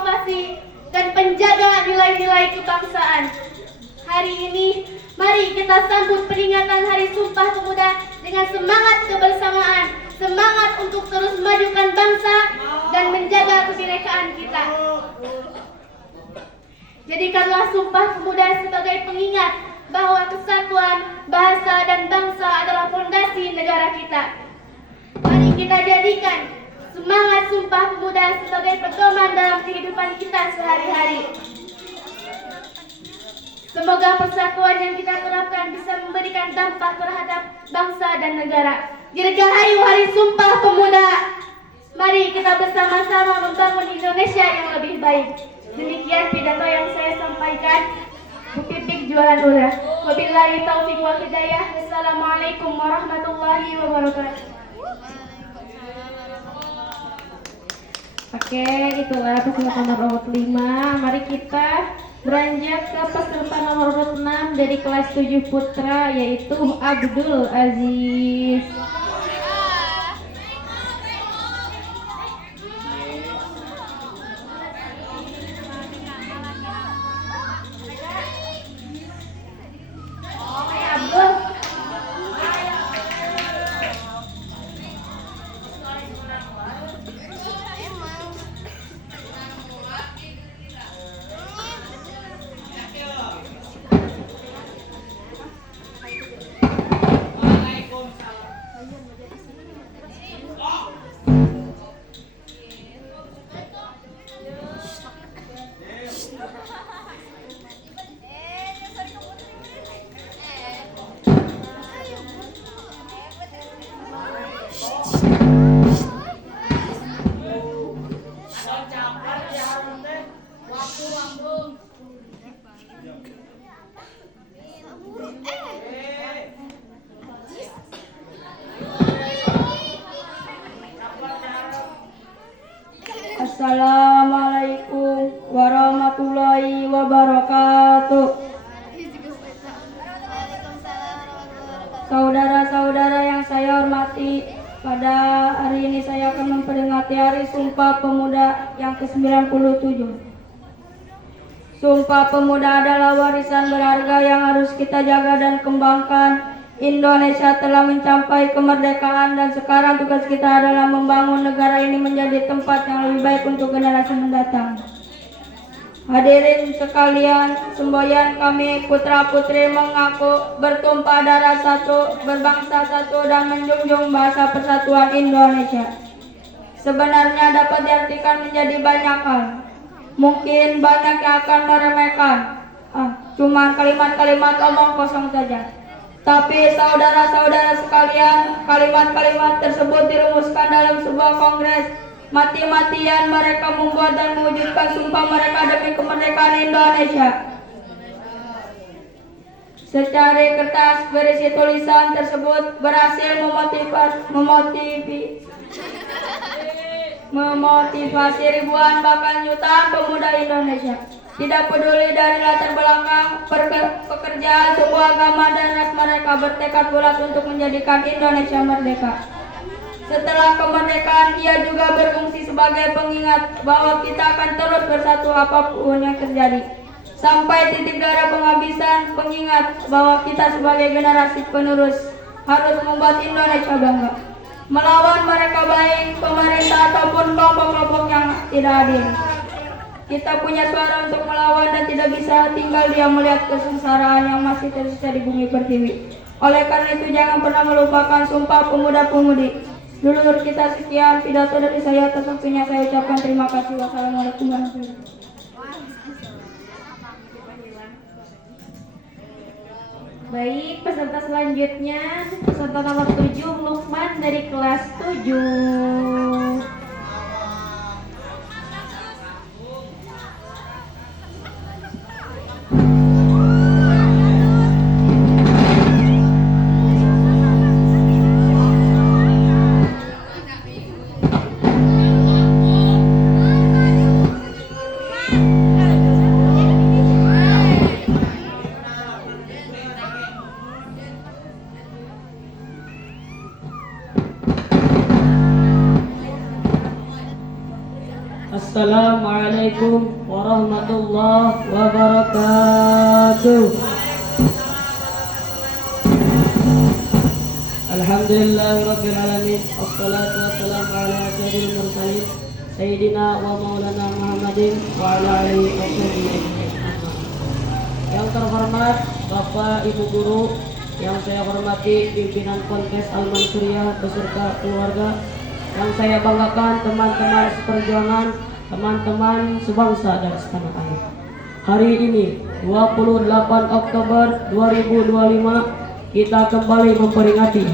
inovasi, dan penjaga nilai-nilai kebangsaan. Hari ini, mari kita sambut peringatan Hari Sumpah Pemuda dengan semangat kebersamaan, semangat untuk terus memajukan bangsa dan menjaga kebinekaan kita. Jadikanlah Sumpah Pemuda sebagai pengingat bahwa kesatuan, bahasa, dan bangsa adalah fondasi negara kita. Mari kita jadikan semangat Sumpah Pemuda sebagai pedoman dalam kehidupan kita sehari-hari. Semoga persatuan yang kita terapkan bisa memberikan dampak terhadap bangsa dan negara. Dirgahayu Hari Sumpah Pemuda. Mari kita bersama-sama membangun Indonesia yang lebih baik. Demikian pidato yang saya sampaikan. Bu Pipik jualan udah. Wabillahi taufiq wal hidayah. Wassalamualaikum warahmatullahi wabarakatuh. Oke, itulah peserta nomor 5. Mari kita beranjak ke peserta nomor 6 dari kelas 7 Putra, yaitu Abdul Aziz. Assalamualaikum warahmatullahi wabarakatuh. Saudara-saudara yang saya hormati, pada hari ini saya akan memperingati Hari Sumpah Pemuda yang ke-97. Sumpah Pemuda adalah warisan berharga yang harus kita jaga dan kembangkan. Indonesia telah mencapai kemerdekaan dan sekarang tugas kita adalah membangun negara ini menjadi tempat yang lebih baik untuk generasi mendatang. Hadirin sekalian, semboyan kami putra-putri mengaku bertumpah darah satu, berbangsa satu, dan menjunjung bahasa persatuan Indonesia. Sebenarnya dapat diartikan menjadi banyak hal. Mungkin banyak yang akan meremehkan, cuma kalimat-kalimat omong kosong saja. Tapi saudara-saudara sekalian, kalimat-kalimat tersebut dirumuskan dalam sebuah kongres. Mati-matian mereka membuat dan mewujudkan sumpah mereka demi kemerdekaan Indonesia. Secari kertas berisi tulisan tersebut berhasil memotivasi ribuan bahkan jutaan pemuda Indonesia. Tidak peduli dari latar belakang pekerjaan, suku, agama, dan ras, mereka bertekad bulat untuk menjadikan Indonesia merdeka. Setelah kemerdekaan, ia juga berfungsi sebagai pengingat bahwa kita akan terus bersatu apapun yang terjadi. Sampai titik darah penghabisan, pengingat bahwa kita sebagai generasi penerus harus membuat Indonesia bangga. Melawan mereka baik pemerintah ataupun kelompok-kelompok yang tidak adil. Kita punya suara untuk melawan dan tidak bisa tinggal diam melihat kesengsaraan yang masih tersisa di bumi pertiwi. Oleh karena itu jangan pernah melupakan Sumpah Pemuda-Pemudi. Dulur kita sekian pidato dari saya, atas waktunya saya ucapkan terima kasih. Wassalamualaikum warahmatullahi wabarakatuh. Baik, peserta selanjutnya peserta nomor 7 Lukman dari kelas 7. Assalamualaikum warahmatullahi wabarakatuh. Alhamdulillahirabbil alamin. Wassalatu wassalamu ala asyrofil mursalin sayyidina wa maulana Muhammadin wa ala alihi washabihi ajmain. Yang terhormat Bapak Ibu guru, yang saya hormati pimpinan Ponpes Al-Mansuriyah beserta keluarga, yang saya banggakan teman-teman seperjuangan, teman-teman sebangsa dan setanah air. Hari ini 28 Oktober 2025 kita kembali memperingati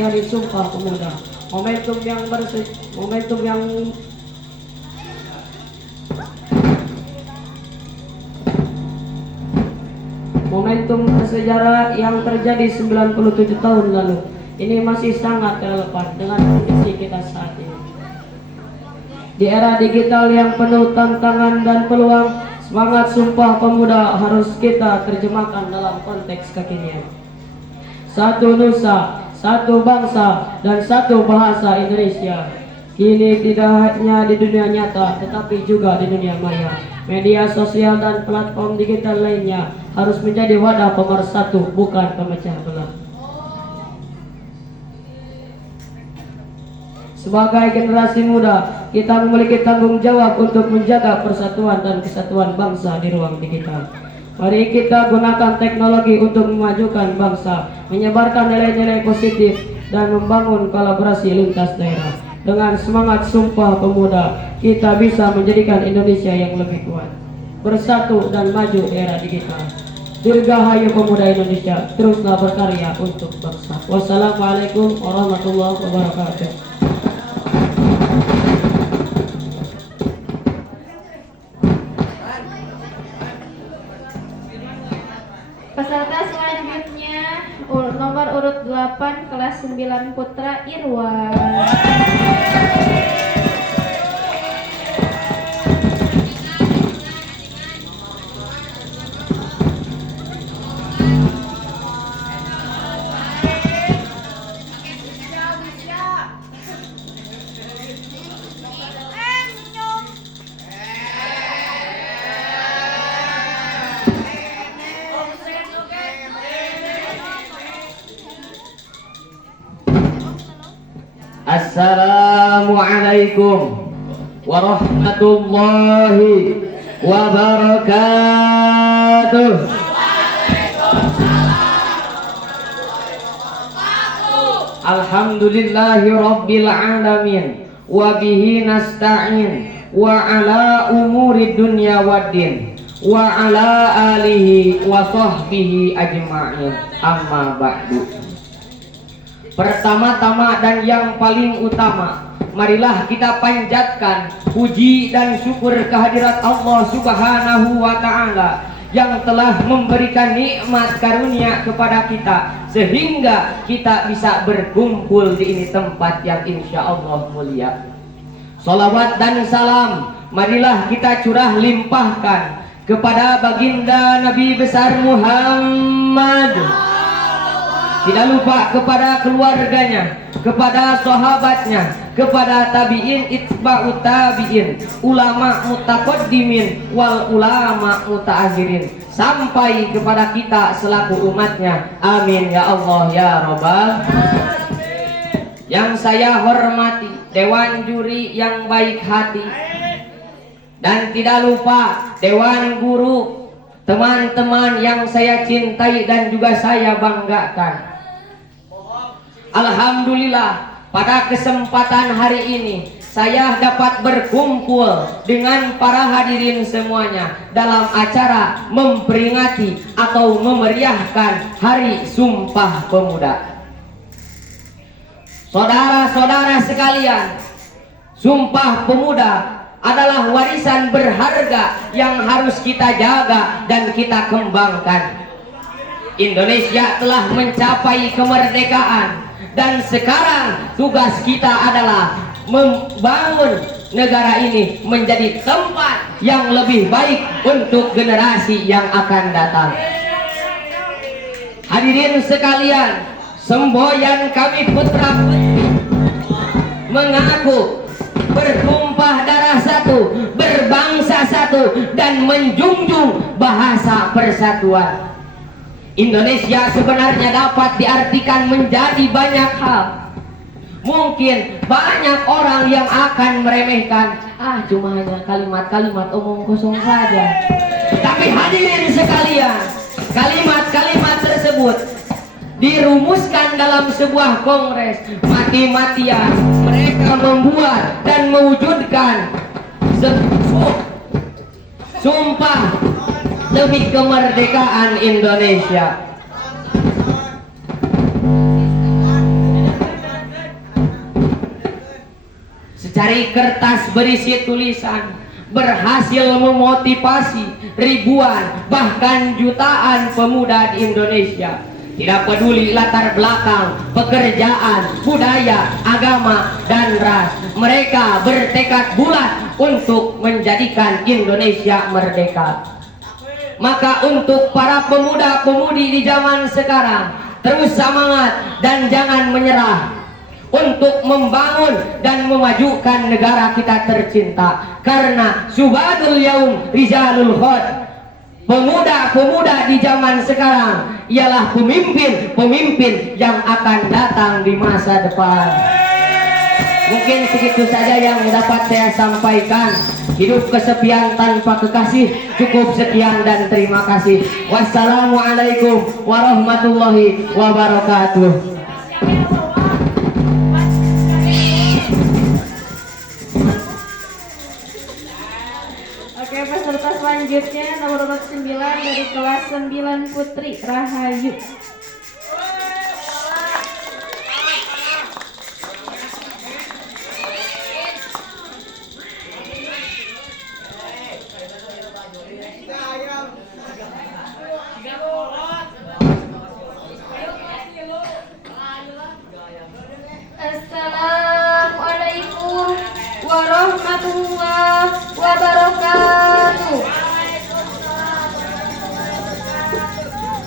hari Sumpah Pemuda. Momentum bersejarah yang terjadi 97 tahun lalu ini masih sangat relevan dengan kondisi kita saat ini. Di era digital yang penuh tantangan dan peluang, semangat Sumpah Pemuda harus kita terjemahkan dalam konteks kekinian. Satu nusa, satu bangsa, dan satu bahasa Indonesia. Kini tidak hanya di dunia nyata, tetapi juga di dunia maya. Media sosial dan platform digital lainnya harus menjadi wadah pemersatu, bukan pemecah belah. Sebagai generasi muda, kita memiliki tanggung jawab untuk menjaga persatuan dan kesatuan bangsa di ruang digital. Mari kita gunakan teknologi untuk memajukan bangsa, menyebarkan nilai-nilai positif, dan membangun kolaborasi lintas daerah. Dengan semangat Sumpah Pemuda, kita bisa menjadikan Indonesia yang lebih kuat, bersatu dan maju di era digital. Dirgahayu Pemuda Indonesia, teruslah berkarya untuk bangsa. Wassalamualaikum warahmatullahi wabarakatuh. Peserta selanjutnya nomor urut 8 kelas 9 Putra Irwan. Assalamualaikum warahmatullahi wabarakatuh. Alhamdulillahi rabbil alamin, wa bihi nasta'in, wa ala umuri dunya waddin, wa ala alihi wa sahbihi ajma'in. Amma ba'du. Pertama-tama dan yang paling utama, marilah kita panjatkan puji dan syukur kehadirat Allah Subhanahu wa Ta'ala yang telah memberikan nikmat karunia kepada kita sehingga kita bisa berkumpul di ini tempat yang insya Allah mulia. Salawat dan salam marilah kita curah limpahkan kepada baginda Nabi besar Muhammad. Tidak lupa kepada keluarganya, kepada sahabatnya, kepada tabi'in, itba'ut tabi'in, ulama mutaqaddimin, wal ulama mutaakhirin, sampai kepada kita selaku umatnya. Amin ya Allah ya Rabbal. Yang saya hormati Dewan Juri yang baik hati, dan tidak lupa Dewan Guru, teman-teman yang saya cintai dan juga saya banggakan. Alhamdulillah, pada kesempatan hari ini saya dapat berkumpul dengan para hadirin semuanya dalam acara memperingati atau memeriahkan Hari Sumpah Pemuda. Saudara-saudara sekalian, Sumpah Pemuda adalah warisan berharga yang harus kita jaga dan kita kembangkan. Indonesia telah mencapai kemerdekaan, dan sekarang tugas kita adalah membangun negara ini menjadi tempat yang lebih baik untuk generasi yang akan datang. Hadirin sekalian, semboyan kami putra mengaku bertumpah darah satu, berbangsa satu, dan menjunjung bahasa persatuan. Indonesia sebenarnya dapat diartikan menjadi banyak hal. Mungkin banyak orang yang akan meremehkan, cuma hanya kalimat-kalimat omong kosong saja. Tapi hadirin sekalian, kalimat-kalimat tersebut dirumuskan dalam sebuah kongres. Mati-matian mereka membuat dan mewujudkan sumpah demi kemerdekaan Indonesia. Secari kertas berisi tulisan berhasil memotivasi ribuan bahkan jutaan pemuda di Indonesia. Tidak peduli latar belakang, pekerjaan, budaya, agama, dan ras, mereka bertekad bulat untuk menjadikan Indonesia merdeka. Maka untuk para pemuda-pemudi di zaman sekarang, terus semangat dan jangan menyerah untuk membangun dan memajukan negara kita tercinta. Karena subadul yaum rijalul khod, pemuda-pemuda di zaman sekarang ialah pemimpin-pemimpin yang akan datang di masa depan. Mungkin segitu saja yang dapat saya sampaikan. Hidup kesepian tanpa kekasih. Cukup sekian dan terima kasih. Wassalamualaikum warahmatullahi wabarakatuh. Oke, peserta selanjutnya nomor urut 9 dari kelas 9 Putri Rahayu. Assalamualaikum warahmatullahi wabarakatuh.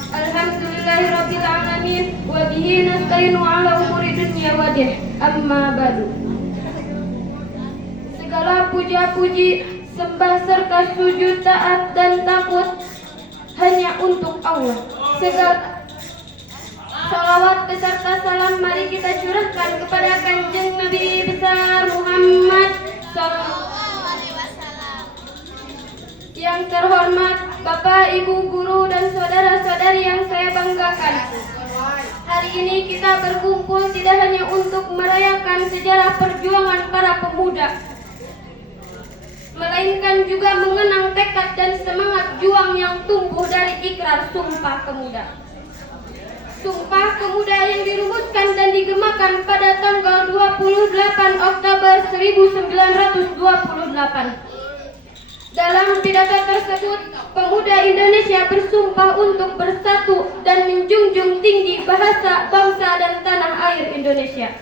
Alhamdulillahirabbil alamin wa bihi nasta'inu ala umuri dunya waddin. Amma ba'du. Segala puja-puji, sembah serta sujud, taat dan takut hanya untuk Allah. Segala salawat beserta salam mari kita curahkan kepada Kanjeng Nabi besar Muhammad SAW. Yang terhormat Bapak, Ibu, Guru, dan saudara-saudari yang saya banggakan. Hari ini kita berkumpul tidak hanya untuk merayakan sejarah perjuangan para pemuda, melainkan juga mengenang tekad dan semangat juang yang tumbuh dari ikrar Sumpah Pemuda. Sumpah Pemuda yang dirumuskan dan digemakan pada tanggal 28 Oktober 1928. Dalam pidato tersebut, pemuda Indonesia bersumpah untuk bersatu dan menjunjung tinggi bahasa, bangsa, dan tanah air Indonesia.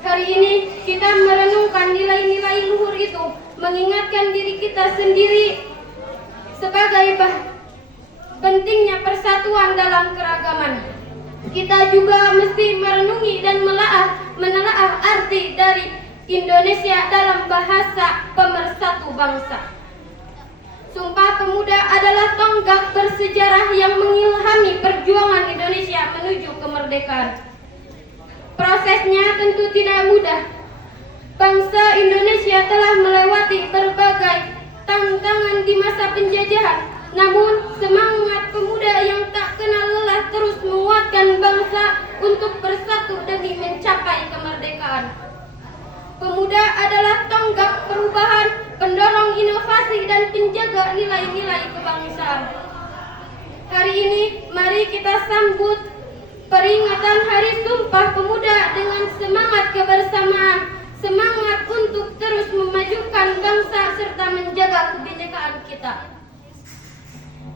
Hari ini kita merenungkan nilai-nilai luhur itu, mengingatkan diri kita sendiri sebagai pentingnya persatuan dalam keragaman. Kita juga mesti merenungi dan menelaah arti dari Indonesia dalam bahasa pemersatu bangsa. Sumpah Pemuda adalah tonggak bersejarah yang mengilhami perjuangan Indonesia menuju kemerdekaan. Prosesnya tentu tidak mudah. Bangsa Indonesia telah melewati berbagai tantangan di masa penjajahan. Namun semangat pemuda yang tak kenal lelah terus menguatkan bangsa untuk bersatu demi mencapai kemerdekaan. Pemuda adalah tonggak perubahan, pendorong inovasi, dan penjaga nilai-nilai kebangsaan. Hari ini mari kita sambut peringatan Hari Sumpah Pemuda dengan semangat kebersamaan, semangat untuk terus memajukan bangsa serta menjaga kebinekaan kita.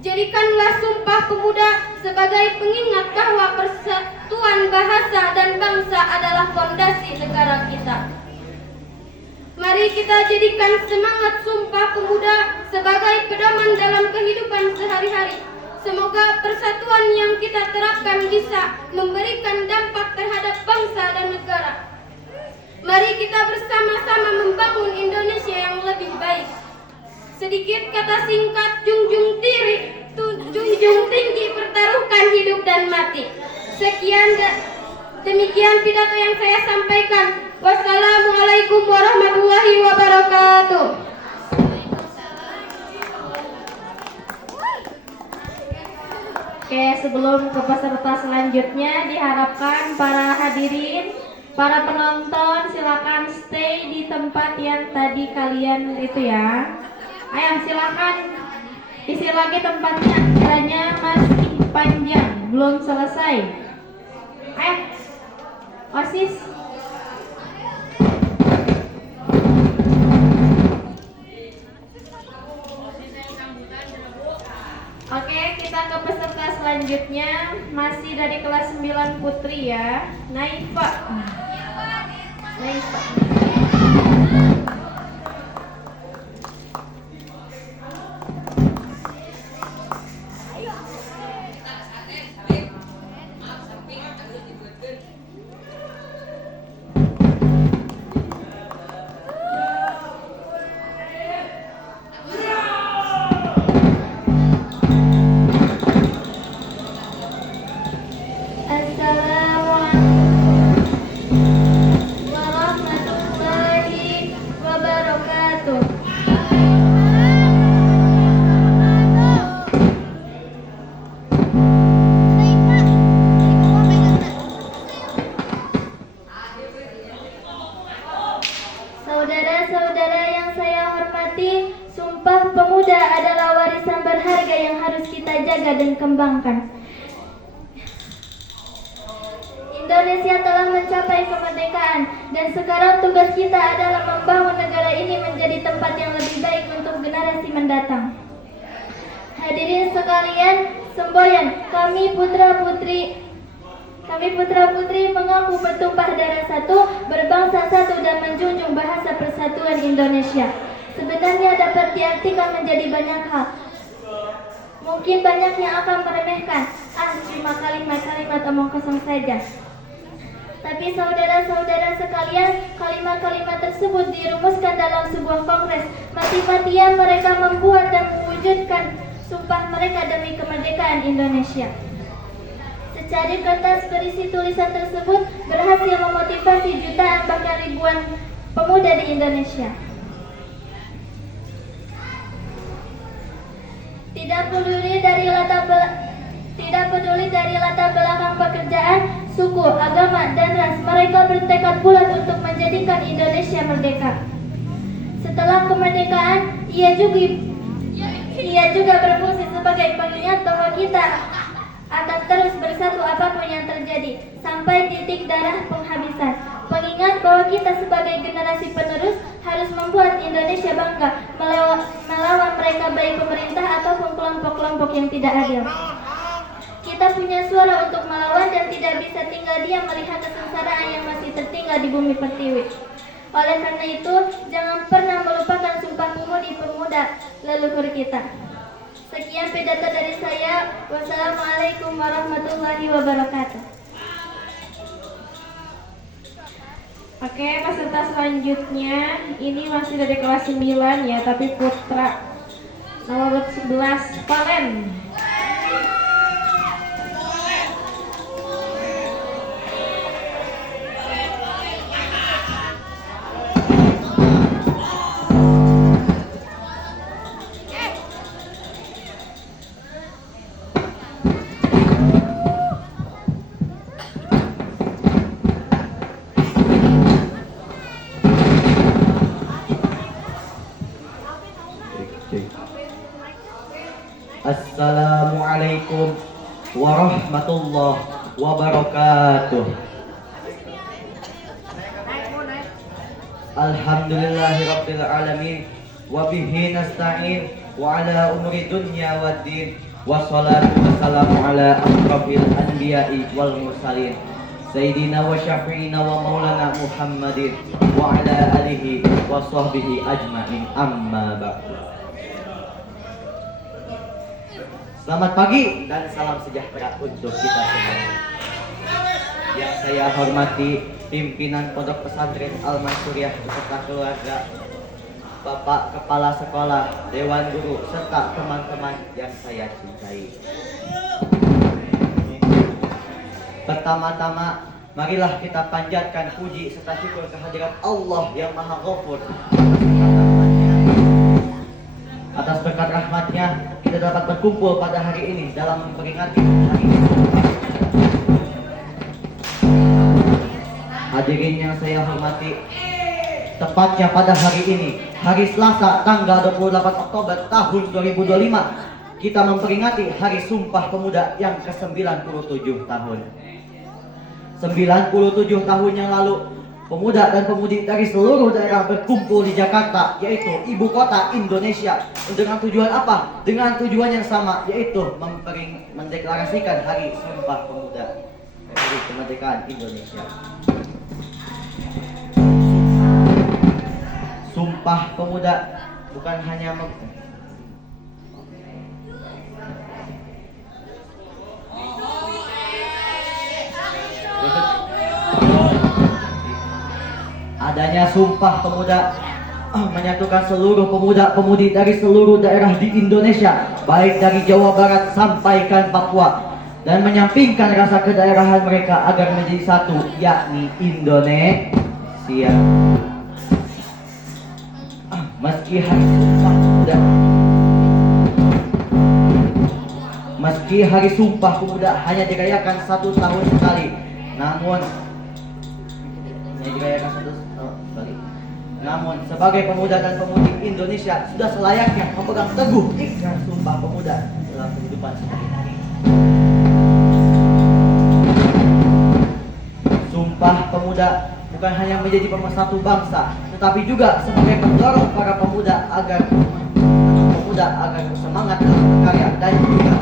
Jadikanlah Sumpah Pemuda sebagai pengingat bahwa persatuan bahasa dan bangsa adalah fondasi negara kita. Mari kita jadikan semangat Sumpah Pemuda sebagai pedoman dalam kehidupan sehari-hari. Semoga persatuan yang kita terapkan bisa memberikan dampak terhadap bangsa dan negara. Mari kita bersama-sama membangun Indonesia yang lebih baik. Sedikit kata singkat, junjung tinggi pertaruhkan hidup dan mati. Demikian pidato yang saya sampaikan. Wassalamualaikum warahmatullahi wabarakatuh. Oke, sebelum ke peserta selanjutnya, diharapkan para hadirin, para penonton silakan stay di tempat yang tadi kalian itu ya. Ayo silakan isi lagi tempatnya, kiranya masih panjang, belum selesai. Ayo, OSIS. Oke, kita ke peserta selanjutnya, masih dari kelas 9 Putri ya, Naifa. Naifa. Assalamualaikum warahmatullahi wabarakatuh. Saudara-saudara yang saya hormati, Sumpah Pemuda adalah warisan berharga yang harus kita jaga dan kembangkan. Indonesia telah mencapai kemerdekaan dan sekarang tugas kita adalah membangun negara ini menjadi tempat yang lebih baik untuk generasi mendatang. Hadirin sekalian, semboyan, kami putra-putri mengaku bertumpah darah satu, berbangsa satu dan menjunjung bahasa persatuan Indonesia. Sebenarnya dapat diartikan menjadi banyak hal. Mungkin banyak yang akan meremehkan, cuma kalimat-kalimat omong kosong saja. Tapi saudara-saudara sekalian, kalimat-kalimat tersebut dirumuskan dalam sebuah kongres. Mati-matian mereka membuat dan mewujudkan sumpah mereka demi kemerdekaan Indonesia. Secari kertas berisi tulisan tersebut berhasil memotivasi jutaan bahkan ribuan pemuda di Indonesia. Tidak peduli dari latar belakang pekerjaan, suku, agama, dan ras, mereka bertekad bulat untuk menjadikan Indonesia merdeka. Setelah kemerdekaan, ia juga berfungsi sebagai pengingat bahwa kita akan terus bersatu apapun yang terjadi sampai titik darah penghabisan. Pengingat bahwa kita sebagai generasi penerus harus membuat Indonesia bangga melawan mereka baik pemerintah ataupun kelompok-kelompok yang tidak adil. Kita punya suara untuk melawan dan tidak bisa tinggal diam melihat kesengsaraan yang masih tertinggal di bumi pertiwi. Oleh karena itu, jangan pernah melupakan sumpah pemuda leluhur kita. Sekian pidato dari saya. Wassalamualaikum warahmatullahi wabarakatuh. Oke, peserta selanjutnya ini masih dari kelas 9 ya, tapi putra nomor 11 Palen. Assalamualaikum warahmatullahi wabarakatuh. Alhamdulillahirabbil alamin wa bihi nasta'in wa ala umuri dunya waddin wassalatu wassalamu ala asrofil anbiya'i wal mursalin Sayyidina wa syafi'ina wa maulana Muhammadin wa ala alihi wa sahbihi ajma'in, amma ba'du. Selamat pagi dan salam sejahtera untuk kita semua. Yang saya hormati pimpinan Pondok Pesantren Al-Mansuriyah beserta keluarga, Bapak Kepala Sekolah, Dewan Guru, serta teman-teman yang saya cintai. Pertama-tama, marilah kita panjatkan puji serta syukur kehadirat Allah yang Maha Ghafur. Atas berkat rahmatnya, kita dapat berkumpul pada hari ini dalam memperingati hari ini. Hadirin yang saya hormati, tepatnya pada hari ini, hari Selasa tanggal 28 Oktober tahun 2025, kita memperingati Hari Sumpah Pemuda yang ke-97 tahun. 97 tahun yang lalu, pemuda dan pemudi dari seluruh daerah berkumpul di Jakarta, yaitu ibu kota Indonesia. Dengan tujuan apa? Dengan tujuan yang sama, yaitu mendeklarasikan Hari Sumpah Pemuda, Hari Kemerdekaan Indonesia. Sumpah Pemuda bukan hanya adanya Sumpah Pemuda menyatukan seluruh pemuda-pemudi dari seluruh daerah di Indonesia, baik dari Jawa Barat sampai ke Papua, dan menyampingkan rasa kedaerahan mereka agar menjadi satu, yakni Indonesia. Meski Hari Sumpah Pemuda Hari Sumpah Pemuda hanya dirayakan 1 tahun sekali, namun sebagai pemuda dan pemudi Indonesia sudah selayaknya memegang teguh ikrar Sumpah Pemuda dalam kehidupan sehari-hari. Sumpah Pemuda bukan hanya menjadi pemersatu bangsa, tetapi juga sebagai pendorong para pemuda agar bersemangat dalam berkarya dan juga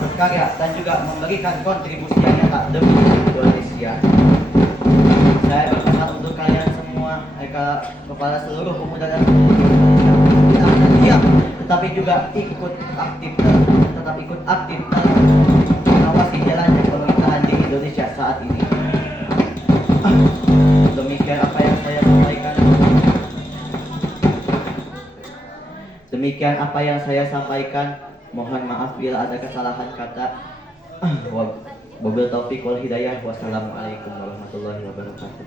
berkarya dan juga memberikan kontribusi yang nyata demi Indonesia. Saya berpesan untuk kalian semua, kepada seluruh pemuda dan pemudi Indonesia, tidak hanya diam, tetapi juga ikut aktif dalam mengawasi jalannya pemerintahan di Indonesia saat ini. Demikian apa yang saya sampaikan. Mohon maaf bila ada kesalahan kata. Wabil taufiq wal hidayah. Wassalamualaikum warahmatullahi wabarakatuh.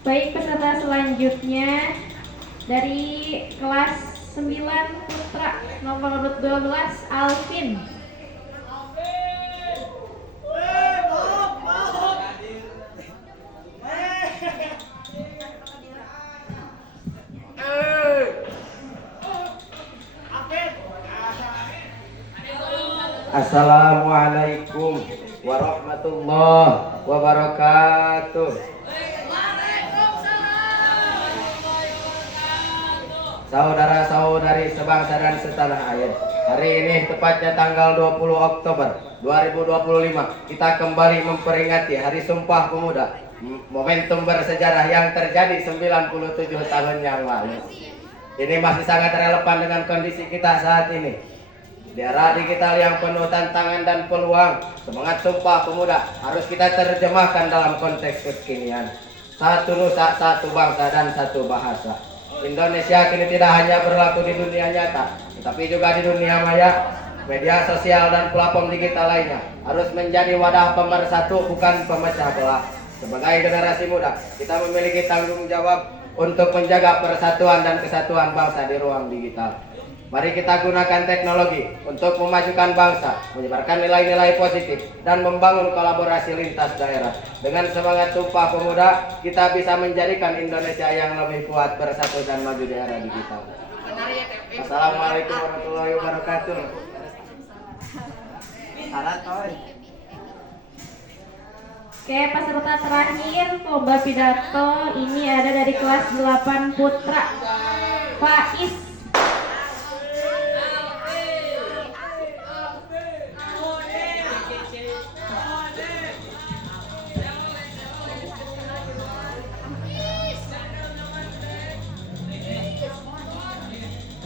Baik, peserta selanjutnya dari kelas 9 Putra nomor urut 12, Alvin. Assalamualaikum warahmatullahi wabarakatuh. Saudara-saudari sebangsa dan setanah air, hari ini tepatnya tanggal 20 Oktober 2025, kita kembali memperingati Hari Sumpah Pemuda, momentum bersejarah yang terjadi 97 tahun yang lalu. Ini masih sangat relevan dengan kondisi kita saat ini. Di era digital yang penuh tantangan dan peluang, semangat Sumpah Pemuda harus kita terjemahkan dalam konteks kekinian. Satu nusa, satu bangsa, dan satu bahasa. Indonesia kini tidak hanya berlaku di dunia nyata, tetapi juga di dunia maya. Media sosial dan platform digital lainnya harus menjadi wadah pemersatu, bukan pemecah belah. Sebagai generasi muda, kita memiliki tanggung jawab untuk menjaga persatuan dan kesatuan bangsa di ruang digital. Mari kita gunakan teknologi untuk memajukan bangsa, menyebarkan nilai-nilai positif, dan membangun kolaborasi lintas daerah. Dengan semangat Sumpah Pemuda, kita bisa menjadikan Indonesia yang lebih kuat, bersatu, dan maju di era digital. Assalamualaikum warahmatullahi wabarakatuh. Syarat oi. Oke, peserta terakhir lomba pidato ini ada dari kelas 8 Putra, Faiz.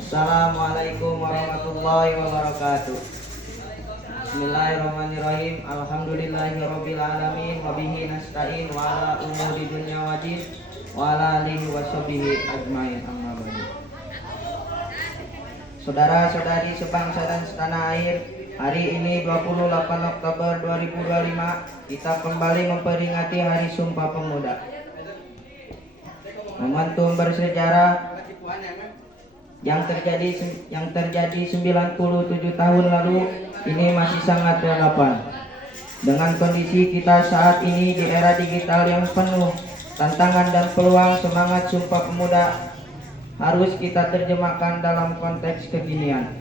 Assalamualaikum warahmatullahi wabarakatuh. Bismillahirrahmanirrahim. Alhamdulillahirabbil alamin wa bihi nasta'in wa ala umuri dunya waddin wa ala alihi washabihi ajmain. Amma ba'du. Saudara-saudari sebangsa dan setanah air, hari ini 28 Oktober 2025 kita kembali memperingati Hari Sumpah Pemuda. Momentum bersejarah yang terjadi 97 tahun lalu ini masih sangat relevan. Dengan kondisi kita saat ini di era digital yang penuh tantangan dan peluang, semangat Sumpah Pemuda harus kita terjemahkan dalam konteks kekinian.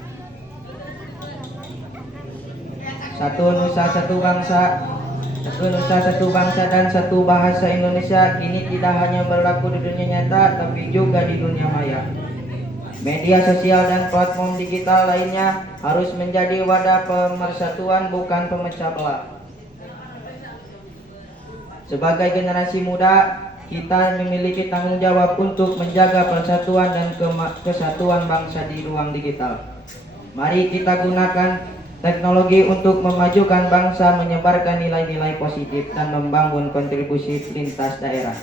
Satu nusa, satu bangsa, dan satu bahasa Indonesia kini tidak hanya berlaku di dunia nyata tapi juga di dunia maya. Media sosial dan platform digital lainnya harus menjadi wadah pemersatuan, bukan pemecah belah. Sebagai generasi muda, kita memiliki tanggung jawab untuk menjaga persatuan dan kesatuan bangsa di ruang digital. Mari kita gunakan teknologi untuk memajukan bangsa, menyebarkan nilai-nilai positif, dan membangun kontribusi lintas daerah.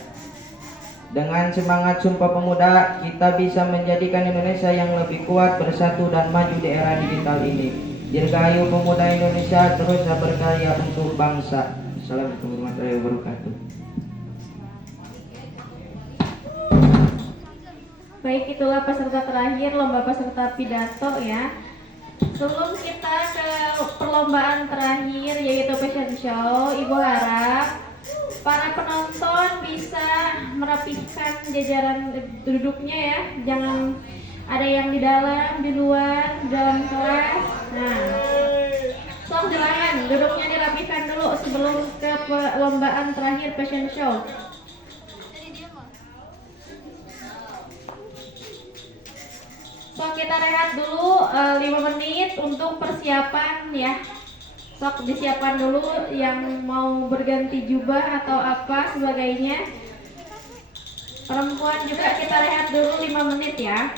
Dengan semangat Sumpah Pemuda, kita bisa menjadikan Indonesia yang lebih kuat, bersatu, dan maju di era digital ini. Dirgahayu pemuda Indonesia, terus berkarya untuk bangsa. Assalamualaikum warahmatullahi wabarakatuh. Baik, itulah peserta terakhir lomba peserta pidato ya. Sebelum kita ke perlombaan terakhir yaitu fashion show, Ibu harap para penonton bisa merapihkan jajaran duduknya ya. Jangan ada yang di dalam, di luar, dalam kelas. Nah, silakan duduknya dirapihkan dulu sebelum ke perlombaan terakhir fashion show. So, kita rehat dulu 5 menit untuk persiapan ya. Sok disiapkan dulu yang mau berganti jubah atau apa sebagainya. Perempuan juga kita rehat dulu 5 menit ya.